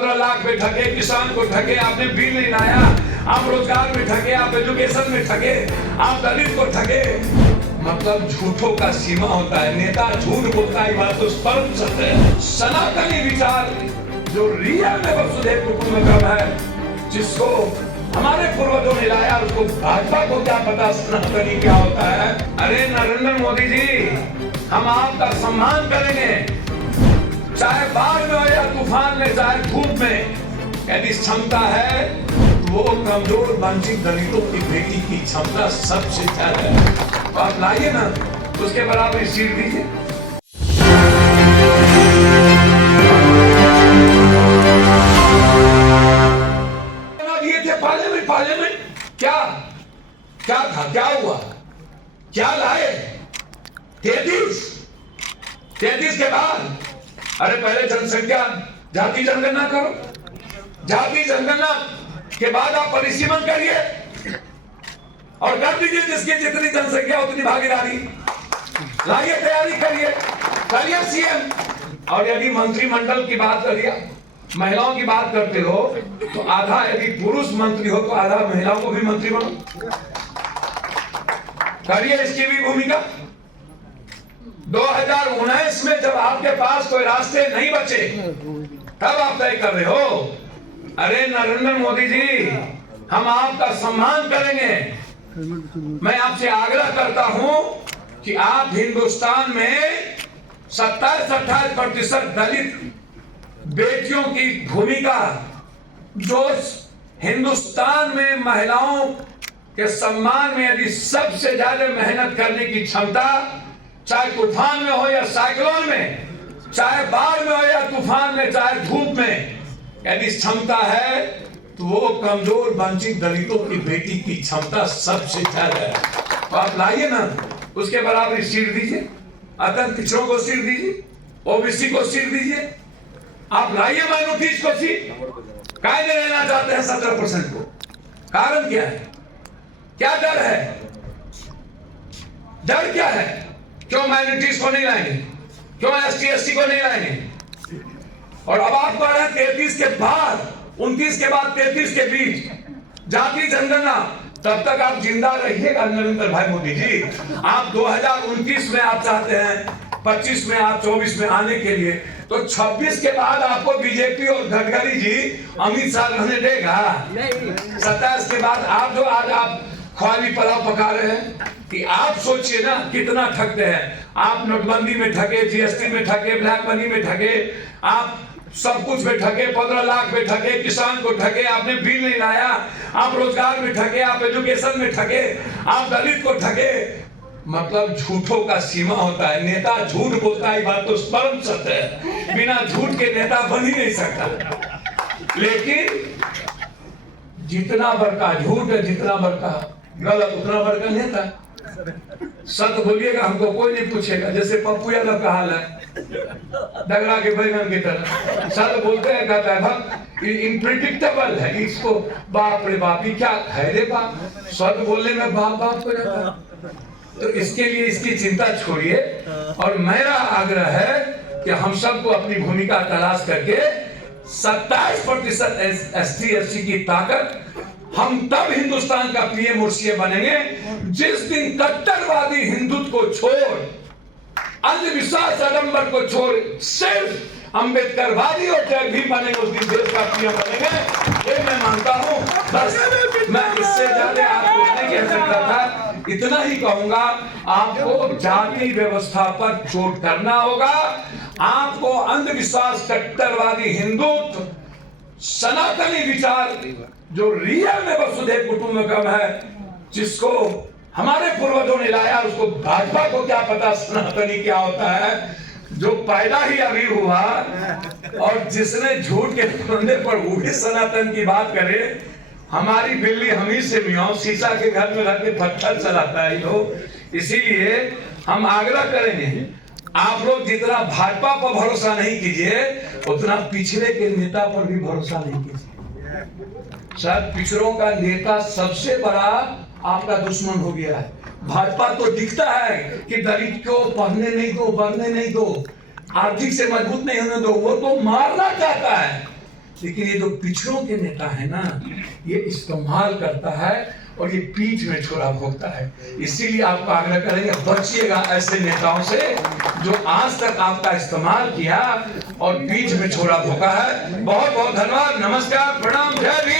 15 लाख में ठगे, किसान को ठगे, आपने बिल नहीं लाया, आप रोजगार में ठगे, आप एजुकेशन में ठगे, आप दलित को ठगे। मतलब झूठों का सीमा होता है, नेता झूठ बोलता है, बात तो परम सत्य है। सनातनी विचार जो रियल में वसुधैव कुटुंबकम है, जिसको हमारे पूर्वजों ने लाया, उसको भाजपा को क्या पता सनातनी क्या होता है। अरे नरेंद्र मोदी जी, हम आपका सम्मान करेंगे, चाहे बाढ़ में हो या तूफान में, चाहे धूप में। यदि क्षमता है वो कमजोर वंचित दलितों की बेटी की क्षमता सबसे ज्यादा है। आप लाइए ना, उसके बराबर सीट दीजिए। पार्लियामेंट क्या क्या था, क्या हुआ, क्या लाए? 33 के बाद, अरे पहले जनसंख्या जाति जनगणना करो, जाति जनगणना के बाद आप परिसीमन करिए और कर दीजिए जिसकी जितनी जनसंख्या उतनी भागीदारी लाइए, तैयारी करिए सीएम। और यदि मंत्रिमंडल की बात करिए, महिलाओं की बात करते हो तो आधा यदि पुरुष मंत्री हो तो आधा महिलाओं को भी मंत्री बनो, करिए इसकी भी भूमिका। 2019 में जब आपके पास कोई रास्ते नहीं बचे तब आप तय कर रहे हो। अरे नरेंद्र मोदी जी, हम आपका सम्मान करेंगे। मैं आपसे आग्रह करता हूं कि आप हिंदुस्तान में 27-28% दलित बेटियों की भूमिका, जो हिंदुस्तान में महिलाओं के सम्मान में यदि सबसे ज्यादा मेहनत करने की क्षमता, चाहे तूफान में हो या साइक्लोन में, चाहे बाढ़ में हो या तूफान में, चाहे धूप में, यदि क्षमता है तो वो कमजोर वंचित दलितों की बेटी की क्षमता सबसे ज्यादा है। तो आप लाइए ना, उसके बराबर सीट दीजिए, अतंत पिछड़ों को सीट दीजिए, ओबीसी को सीट दीजिए, आप लाइए माइनॉरिटीज को सीट। कायदे लेना चाहते हैं 17% को, कारण क्या है? क्या डर है? डर क्या है? क्यों माइनॉरिटीज को नहीं लाएंगे? क्यों ST/SC को नहीं लाएंगे? और अब आप कह रहे हैं 33 के बाद, 29 के बाद 33 के बीच जाति जनगणना, तब तक आप जिंदा रहिएगा नरेंद्र भाई मोदी जी। आप 2029 में आप चाहते हैं, 25 में आप 24 में आने के लिए, तो 26 के बाद आपको बीजेपी और गडकरी जी अमित शाह रहने देगा? 27 के बाद आप जो आज आप ख्वाली पुलाव पका रहे हैं, कि आप सोचिए ना कितना ठगते हैं आप। नोटबंदी में ठगे, GST में ठगे, ब्लैक मनी में ठगे, आप सब कुछ में ठगे, 15 लाख में ठगे, किसान को ठगे, आपने बिल नहीं लाया, आप रोजगार में ठगे, आप एजुकेशन में ठगे, आप दलित को ठगे। मतलब झूठों का सीमा होता है, नेता झूठ बोलता है, बात तो परम सत्य है। बिना झूठ के नेता बन ही नहीं सकता। लेकिन जितना बड़का झूठ है, जितना बड़का गलत, उतना बड़का नेता। सत्य बोलिएगा, हमको कोई नहीं पूछेगा। जैसे पप्पू यादव का हाल है, डगरा के बैगन की तरह सत्य बोलते हैं, कहता है भक्त इनप्रिडिक्टेबल है, इसको बाप रे बाप, ये क्या है रे बाप, सत्य बोलने में बाप बाप को जाता। तो इसके लिए इसकी चिंता छोड़िए, और मेरा आग्रह है कि हम सबको अपनी भूमिका तलाश करके 27% ST/SC की ताकत, हम तब हिंदुस्तान का PM और CM बनेंगे जिस दिन कट्टरवादी हिंदुत्व को छोड़, अंधविश्वास आडंबर को छोड़, सिर्फ अंबेडकरवादी और भी बनेंगे, उस दिन देश का PM बनेंगे। ये मैं मानता हूं। बस मैं इससे ज्यादा आपको नहीं कह सकता था। इतना ही कहूंगा, आपको जाति व्यवस्था पर चोट करना होगा। आपको अंधविश्वास, कट्टरवादी हिंदुत्व, सनातनी विचार जो रियल में वसुधैव कुटुंबकम है, जिसको हमारे पूर्वजों ने लाया, उसको भाजपा को क्या पता सनातनी क्या होता है। जो पैदा ही अभी हुआ और जिसने झूठ के फंदे पर वो भी सनातन की बात करे। हमारी बिल्ली हमी से मियाँ, शीशा के घर में रख के पत्थर चलाता है लोग। इसीलिए हम आग्रह करेंगे, आप लोग जितना भाजपा पर भरोसा नहीं कीजिए, उतना पिछड़े के नेता पर भी भरोसा नहीं कीजिए। शायद पिछड़ों का नेता सबसे बड़ा आपका दुश्मन हो गया है। भाजपा तो दिखता है कि दलित को पढ़ने नहीं दो, बढ़ने नहीं दो, आर्थिक से मजबूत नहीं होने दो, वो तो मारना चाहता है। लेकिन ये जो पिछड़ों के नेता है ना, ये इस्तेमाल करता है और ये पीठ में छुरा भोगता है। इसीलिए आपको आग्रह करेंगे, बचिएगा ऐसे नेताओं से जो आज तक आपका इस्तेमाल किया और पीठ में छुरा भोगा है। बहुत बहुत धन्यवाद, नमस्कार, प्रणाम, जय भीम।